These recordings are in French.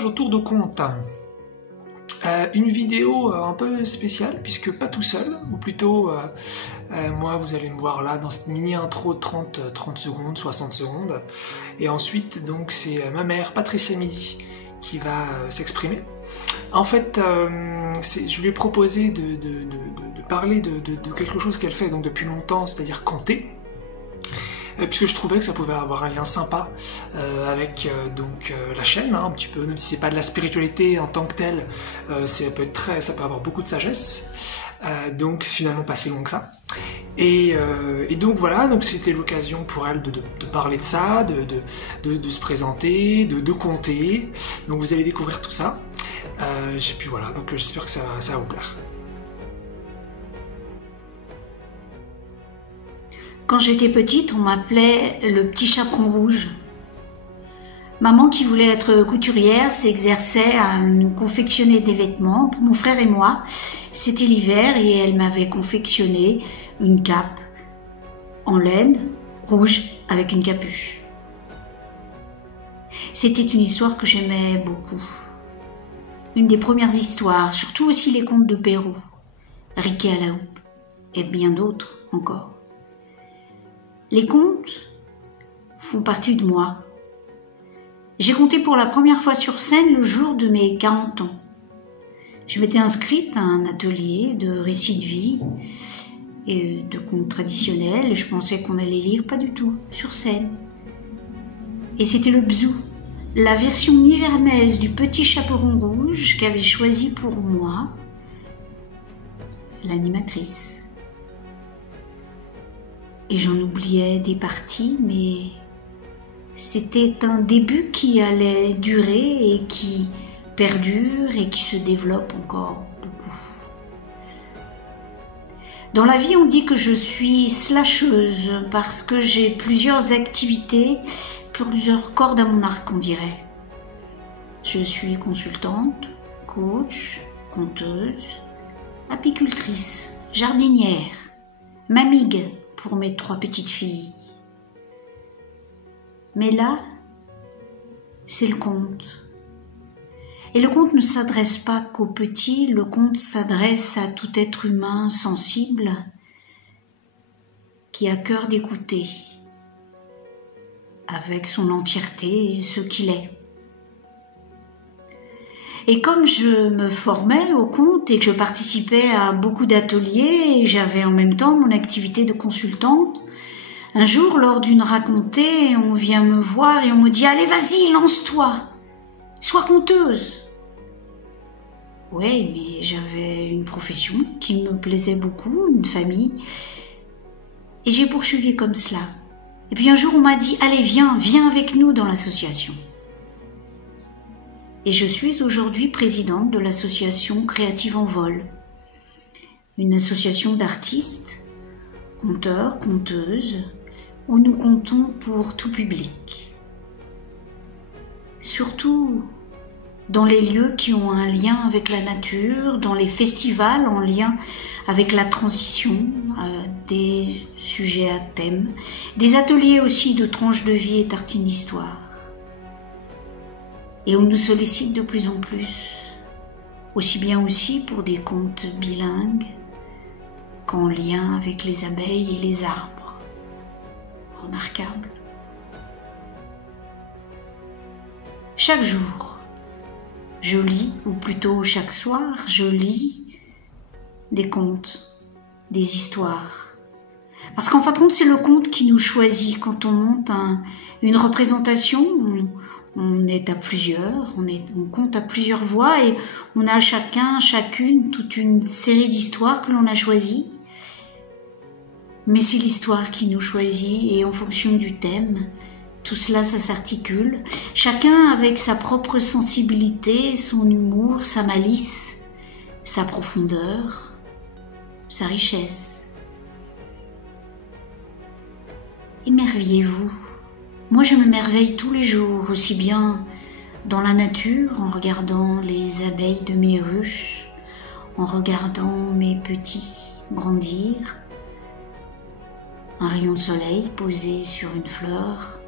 partage autour de contes. Une vidéo un peu spéciale, puisque pas tout seul, ou plutôt moi vous allez me voir là dans cette mini intro de 30 secondes, 60 secondes, et ensuite donc c'est ma mère Patricia Midi qui va s'exprimer. En fait, je lui ai proposé de parler de quelque chose qu'elle fait donc depuis longtemps, c'est-à-dire conter, puisque je trouvais que ça pouvait avoir un lien sympa avec la chaîne, hein, un petit peu, même si c'est pas de la spiritualité en tant que telle, ça peut avoir beaucoup de sagesse, donc c'est finalement pas si long que ça. Et donc voilà, donc c'était l'occasion pour elle de parler de ça, de se présenter, de conter. Donc vous allez découvrir tout ça. Et puis voilà, donc j'espère que ça va vous plaire. Quand j'étais petite, on m'appelait le petit chaperon rouge. Maman, qui voulait être couturière, s'exerçait à nous confectionner des vêtements pour mon frère et moi. C'était l'hiver et elle m'avait confectionné une cape en laine rouge avec une capuche. C'était une histoire que j'aimais beaucoup. Une des premières histoires, surtout aussi les contes de Perrault, Riquet à la houppe et bien d'autres encore. Les contes font partie de moi. J'ai conté pour la première fois sur scène le jour de mes 40 ans. Je m'étais inscrite à un atelier de récits de vie et de contes traditionnels. Je pensais qu'on allait lire, pas du tout, sur scène. Et c'était le Bzou, la version nivernaise du petit chaperon rouge qu'avait choisi pour moi l'animatrice. Et j'en oubliais des parties, mais c'était un début qui allait durer et qui perdure et qui se développe encore beaucoup. Dans la vie, on dit que je suis slasheuse parce que j'ai plusieurs activités, plusieurs cordes à mon arc, on dirait. Je suis consultante, coach, conteuse, apicultrice, jardinière, mamigue pour mes 3 petites filles. Mais là, c'est le conte. Et le conte ne s'adresse pas qu'aux petits, le conte s'adresse à tout être humain sensible qui a cœur d'écouter avec son entièreté et ce qu'il est. Et comme je me formais au conte et que je participais à beaucoup d'ateliers et j'avais en même temps mon activité de consultante, un jour, lors d'une racontée, on vient me voir et on me dit « Allez, vas-y, lance-toi, sois conteuse !» Oui, mais j'avais une profession qui me plaisait beaucoup, une famille, et j'ai poursuivi comme cela. Et puis un jour, on m'a dit « Allez, viens avec nous dans l'association !» Et je suis aujourd'hui présidente de l'association Créative en Vol, une association d'artistes, conteurs, conteuses, où nous comptons pour tout public. Surtout dans les lieux qui ont un lien avec la nature, dans les festivals en lien avec la transition, des sujets à thème, des ateliers aussi de tranches de vie et tartines d'histoire. Et on nous sollicite de plus en plus, aussi bien aussi pour des contes bilingues qu'en lien avec les abeilles et les arbres. Remarquable. Chaque jour, je lis, ou plutôt chaque soir, je lis des contes, des histoires. Parce qu'en fin de compte, c'est le conte qui nous choisit. Quand on monte une représentation, on est à plusieurs, on compte à plusieurs voix et on a chacune, toute une série d'histoires que l'on a choisies. Mais c'est l'histoire qui nous choisit et en fonction du thème, tout cela, ça s'articule. Chacun avec sa propre sensibilité, son humour, sa malice, sa profondeur, sa richesse. Émerveillez-vous. Moi, je m'émerveille tous les jours, aussi bien dans la nature, en regardant les abeilles de mes ruches, en regardant mes petits grandir, un rayon de soleil posé sur une fleur,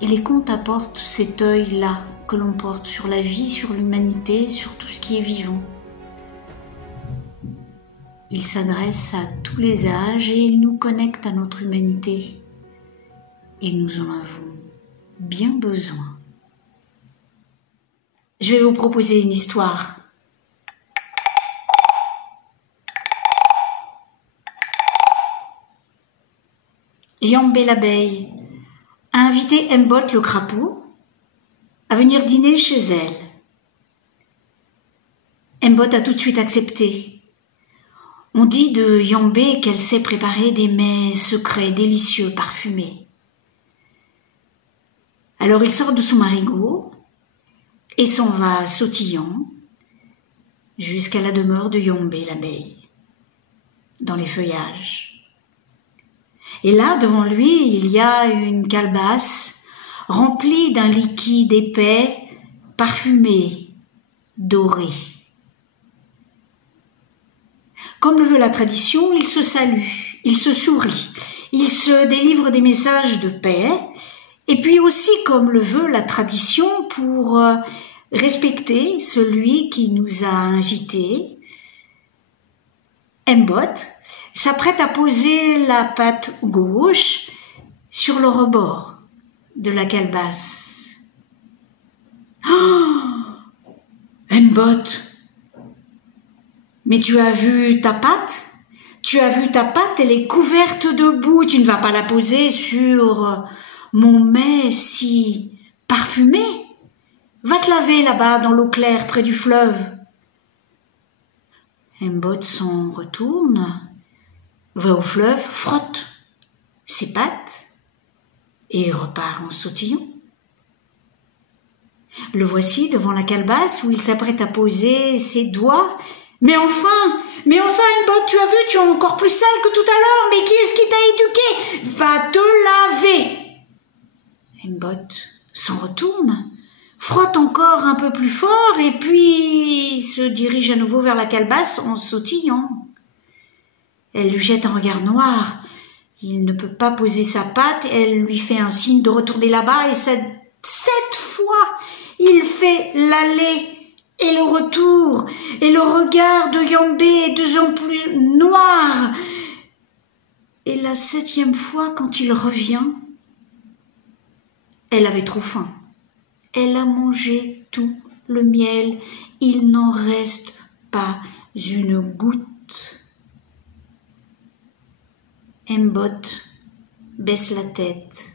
Et les contes apportent cet œil-là que l'on porte sur la vie, sur l'humanité, sur tout ce qui est vivant. Ils s'adressent à tous les âges et ils nous connectent à notre humanité. Et nous en avons bien besoin. Je vais vous proposer une histoire. Yambé l'abeille a invité Mbot le crapaud à venir dîner chez elle. Mbot a tout de suite accepté. On dit de Yambé qu'elle sait préparer des mets secrets, délicieux, parfumés. Alors il sort de son marigot et s'en va sautillant jusqu'à la demeure de Yambé l'abeille, dans les feuillages. Et là, devant lui, il y a une calebasse remplie d'un liquide épais, parfumé, doré. Comme le veut la tradition, il se salue, il se sourit, il se délivre des messages de paix, et puis aussi, comme le veut la tradition, pour respecter celui qui nous a invités, Mbot s'apprête à poser la patte gauche sur le rebord de la calebasse. Oh, Mbot, mais tu as vu ta patte? Tu as vu ta patte? Elle est couverte de boue. Tu ne vas pas la poser sur mon mets si parfumé? Va te laver là-bas dans l'eau claire près du fleuve. Mbot s'en retourne, va au fleuve, frotte ses pattes et repart en sautillant. Le voici devant la calebasse où il s'apprête à poser ses doigts. Mais enfin, Mbot, tu as vu, tu es encore plus sale que tout à l'heure. Mais qui est-ce qui t'a éduqué? Va te laver. Mbot s'en retourne, frotte encore un peu plus fort et puis se dirige à nouveau vers la calebasse en sautillant. Elle lui jette un regard noir. Il ne peut pas poser sa patte. Elle lui fait un signe de retourner là-bas et cette fois, il fait l'aller et le retour. Et le regard de Yambé est de plus en plus noir. Et la 7e fois, quand il revient, elle avait trop faim. Elle a mangé tout le miel. Il n'en reste pas une goutte. Mbot baisse la tête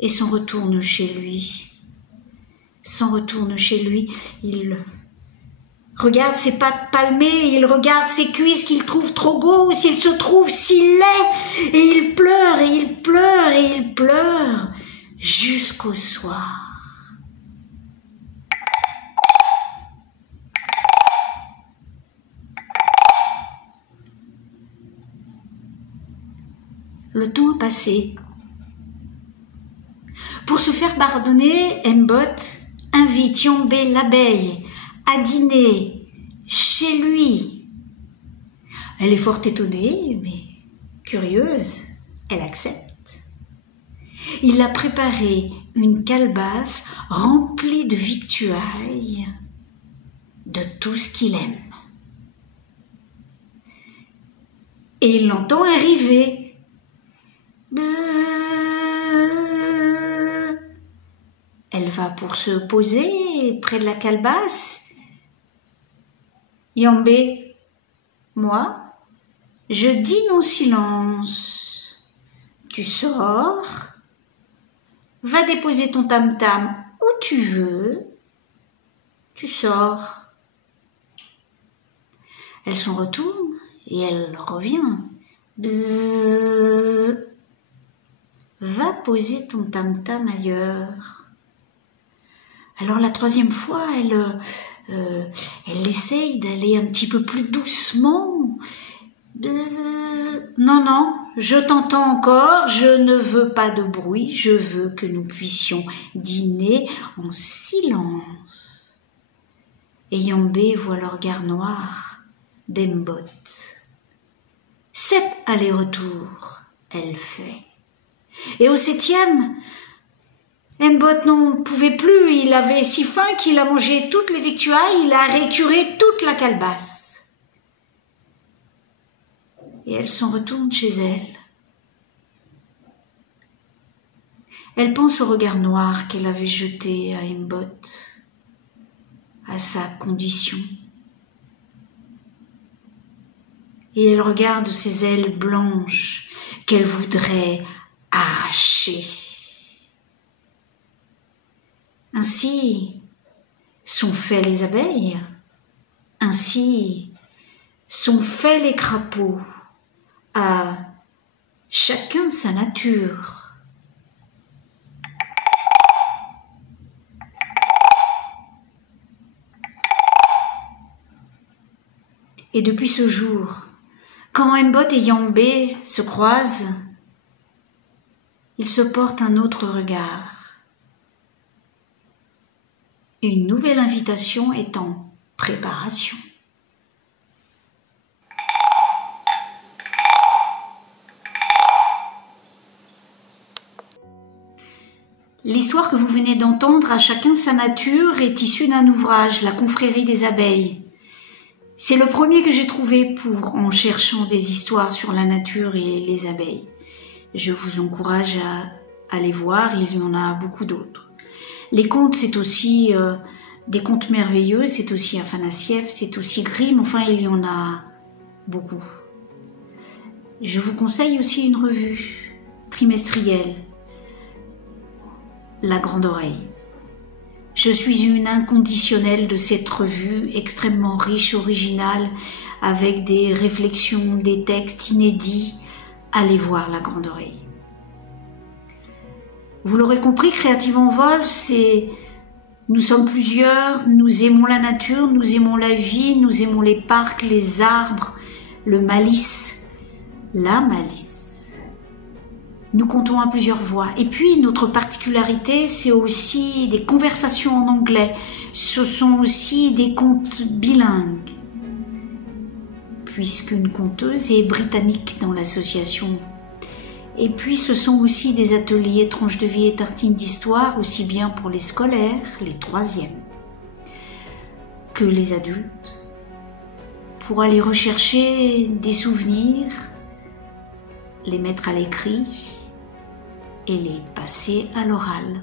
et s'en retourne chez lui. Il regarde ses pattes palmées, il regarde ses cuisses qu'il trouve trop grosses, il se trouve si laid, et il pleure, et il pleure, et il pleure, jusqu'au soir. Le temps a passé. Pour se faire pardonner, Mbot invite Yambé l'abeille à dîner chez lui. Elle est fort étonnée, mais curieuse, elle accepte. Il a préparé une calebasse remplie de victuailles, de tout ce qu'il aime. Et il l'entend arriver. Elle va pour se poser près de la calebasse. Yambé, moi, je dîne en silence. Tu sors, va déposer ton tam-tam où tu veux, tu sors. Elle s'en retourne et elle revient. Bzzz. Va poser ton tam-tam ailleurs. Alors la 3e fois, elle essaye d'aller un petit peu plus doucement. Bzzz. Non, je t'entends encore, je ne veux pas de bruit, je veux que nous puissions dîner en silence. Et Yambé voit le regard noir d'Mbot. 7 allers-retours, elle fait. Et au 7e, Aimbot n'en pouvait plus, il avait si faim qu'il a mangé toutes les victuailles, il a récuré toute la calebasse. Et elle s'en retourne chez elle. Elle pense au regard noir qu'elle avait jeté à Aimbot, à sa condition. Et elle regarde ses ailes blanches qu'elle voudrait arracher. Ainsi sont faits les abeilles, ainsi sont faits les crapauds, à chacun sa nature. Et depuis ce jour, quand Aimbot et Yambé se croisent, ils se portent un autre regard. Une nouvelle invitation est en préparation. L'histoire que vous venez d'entendre, à chacun sa nature, est issue d'un ouvrage, La Confrérie des abeilles. C'est le premier que j'ai trouvé en cherchant des histoires sur la nature et les abeilles. Je vous encourage à aller voir, il y en a beaucoup d'autres. Les contes, c'est aussi des contes merveilleux, c'est aussi Afanassiev, c'est aussi Grimm, enfin il y en a beaucoup. Je vous conseille aussi une revue trimestrielle, La Grande Oreille. Je suis une inconditionnelle de cette revue extrêmement riche, originale, avec des réflexions, des textes inédits. Allez voir La Grande Oreille. Vous l'aurez compris, Créative en Vol, c'est nous sommes plusieurs, nous aimons la nature, nous aimons la vie, nous aimons les parcs, les arbres, le malice, la malice. Nous comptons à plusieurs voix. Et puis, notre particularité, c'est aussi des conversations en anglais. Ce sont aussi des contes bilingues, puisqu'une conteuse est britannique dans l'association. Et puis, ce sont aussi des ateliers tranches de vie et tartines d'histoire, aussi bien pour les scolaires, les troisièmes, que les adultes, pour aller rechercher des souvenirs, les mettre à l'écrit et les passer à l'oral.